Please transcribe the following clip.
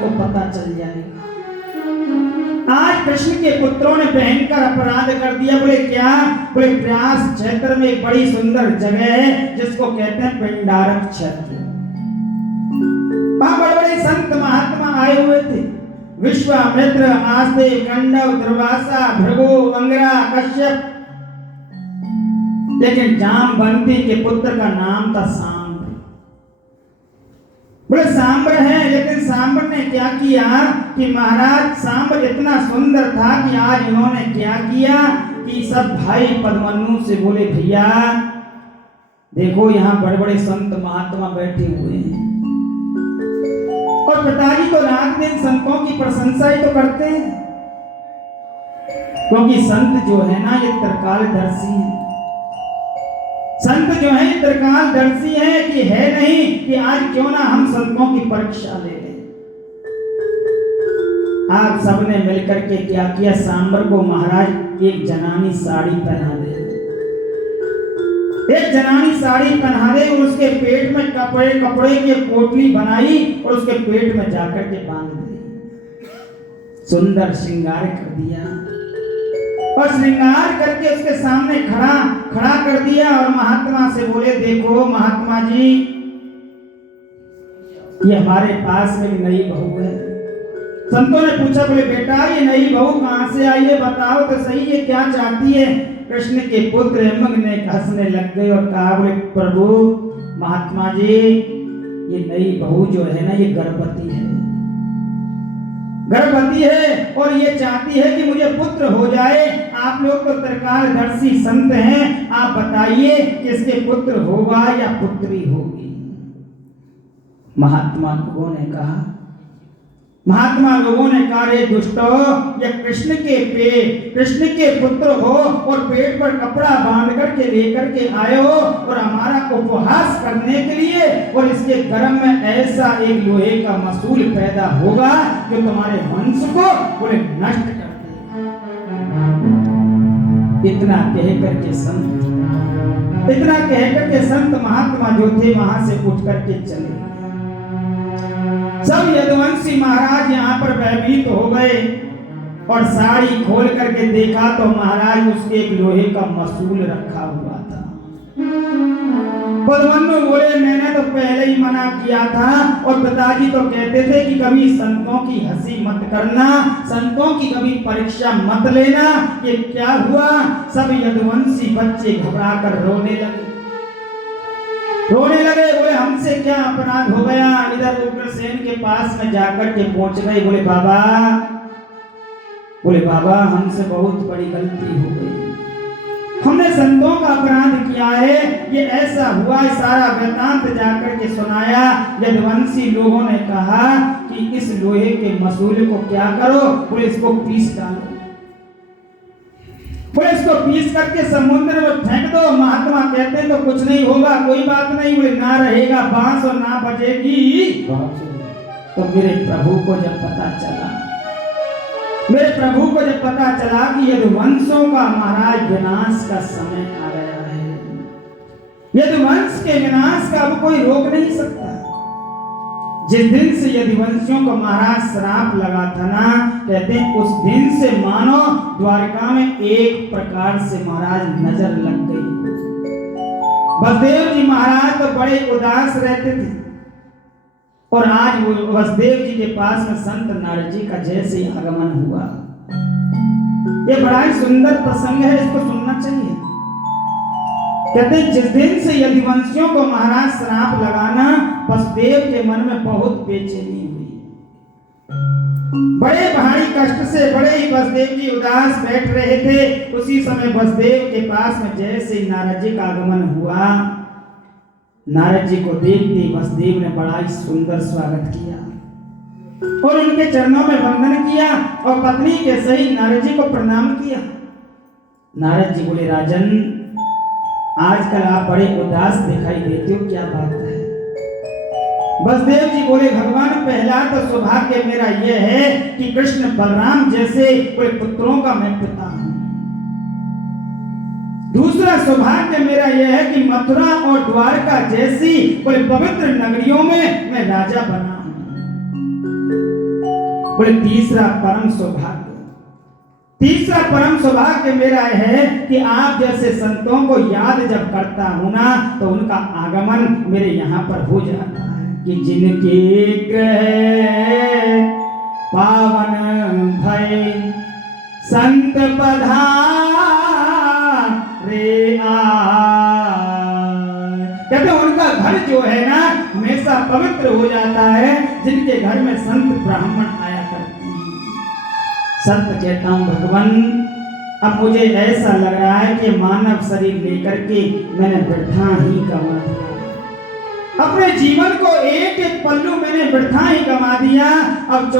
को पता चल जाएगा। आज कृष्ण के पुत्रों ने भयंकर अपराध कर दिया। बोले क्या? बोले प्रयास क्षेत्र में एक बड़ी सुंदर जगह है जिसको कहते हैं पिंडारक क्षेत्र। वहां बड़े बड़े संत महात्मा आए हुए थे, विश्वामित्र, आस्ते, कंडव, दुर्वासा, भृगु, अंगरा, कश्यप। लेकिन जामवंती के पुत्र का नाम था सांब। बोले सांबर है, लेकिन सांबर ने क्या किया कि महाराज सांबर इतना सुंदर था कि आज इन्होंने क्या किया कि सब भाई पद्मन्नु से बोले भैया देखो यहाँ बड़े बड़े संत महात्मा बैठे हुए हैं, और पिताजी तो रात दिन संतों की प्रशंसा ही तो करते हैं, क्योंकि संत जो है ना ये त्रिकालदर्शी है। संत जो है त्रिकालदर्शी है कि है नहीं कि आज क्यों ना हम संतों की परीक्षा ले लें। आप सबने मिलकर के क्या किया, सांबर को महाराज एक जनानी साड़ी पहना दे, एक जनानी साड़ी पहना दे और उसके पेट में कपड़े की पोटली बनाई और उसके पेट में जाकर के बांध दी, सुंदर श्रृंगार कर दिया और श्रृंगार करके उसके सामने खड़ा कर दिया और महात्मा से बोले देखो महात्मा जी ये हमारे पास में नई बहू है। संतों ने पूछा, बोले बेटा ये नई बहू कहां से आई है, बताओ तो सही ये क्या चाहती है। कृष्ण के पुत्र हेमंग ने हंसने लग गए और कहा, बोले प्रभु महात्मा जी ये नई बहू जो है ना ये गर्भवती है और ये चाहती है कि मुझे पुत्र हो जाए। आप लोग तो त्रिकालदर्शी संत हैं, आप बताइए कि इसके पुत्र होगा या पुत्री होगी। महात्मा लोगों ने कहा रे दुष्टो, ये कृष्ण के पुत्र हो और पेट पर कपड़ा बांध करके लेकर के आए हो और हमारा उपहास करने के लिए, और इसके गर्भ में ऐसा एक लोहे का मसूल पैदा होगा जो तुम्हारे वंश को पूरे नष्ट कर देगा। इतना कहकर के संत महात्मा जो थे वहां से उठ करके चले। सब यदुवंशी महाराज यहाँ पर भयभीत हो गए और साड़ी खोल करके देखा तो महाराज उसके एक लोहे का मसूल रखा हुआ था। पद्मन्नु बोले मैंने तो पहले ही मना किया था, और पिताजी तो कहते थे कि कभी संतों की हंसी मत करना, संतों की कभी परीक्षा मत लेना। ये क्या हुआ, सब यदुवंशी बच्चे घबरा कर रोने लगे। बोले हमसे क्या अपराध हो गया। इधर उग्रसेन के पास में जाकर के पहुंच गए। बोले बाबा हमसे बहुत बड़ी गलती हो गई, हमने संतों का अपराध किया है, ये ऐसा हुआ। सारा वृतांत जाकर के सुनाया। यदुवंशी लोगों ने कहा कि इस लोहे के मसूल को क्या करो, बोले इसको पीस डालो, बोले इसको पीस करके समुद्र में फेंक दो। महात्मा कहते हैं तो कुछ नहीं होगा, कोई बात नहीं। बोले ना रहेगा बांस और ना बजेगी। तो मेरे प्रभु को जब पता चला कि यदुवंशों का महाराज विनाश का समय आ गया है, यदुवंश के विनाश का अब कोई रोक नहीं सकता। जिस दिन से यदुवंशियों को महाराज श्राप लगा था ना, कहते हैं उस दिन से मानो द्वारका में एक प्रकार से महाराज नजर लग गई। वसुदेव जी महाराज तो बड़े उदास रहते थे, और आज वसुदेव जी के पास में संत नारद जी का जैसे आगमन हुआ। ये बड़ा ही सुंदर प्रसंग है, इसको सुनना चाहिए। कहते हैं जिस दिन से यदुवंशियों को महाराज श्राप लगाना, वसुदेव के मन में बहुत बेचैनी हुई। बड़े भारी कष्ट से बड़े ही वसुदेव जी उदास बैठ रहे थे। उसी समय वसुदेव के पास में जैसे ही नारद जी का आगमन हुआ, नारद जी को देखते वसुदेव ने बड़ा ही सुंदर स्वागत किया और उनके चरणों में वंदन किया और पत्नी के सही नारद जी को प्रणाम किया। नारद जी बोले राजन आजकल आप बड़े उदास दिखाई देते हो, क्या बात है। वसुदेव जी बोले भगवान पहला तो सौभाग्य मेरा यह है कि कृष्ण बलराम जैसे कोई पुत्रों का मैं पिता हूं। दूसरा सौभाग्य मेरा यह है कि मथुरा और द्वारका जैसी कोई पवित्र नगरियों में मैं राजा बना हूं। बोले तीसरा परम सौभाग्य, तीसरा परम सौभाग्य मेरा है कि आप जैसे संतों को याद जब करता हूं ना तो उनका आगमन मेरे यहाँ पर हो जाता है कि जिनके ग्रह पावन भय संत पधारे कहते उनका घर जो है ना हमेशा पवित्र हो जाता है, जिनके घर में संत ब्राह्मण आया करते हैं। सत्य कहता हूं भगवान, अब मुझे ऐसा लग रहा है कि मानव शरीर लेकर के मैंने वृथा ही गंवा दिया, अपने जीवन को एक एक पल्लू मैंने वृथा ही गंवा दिया। अब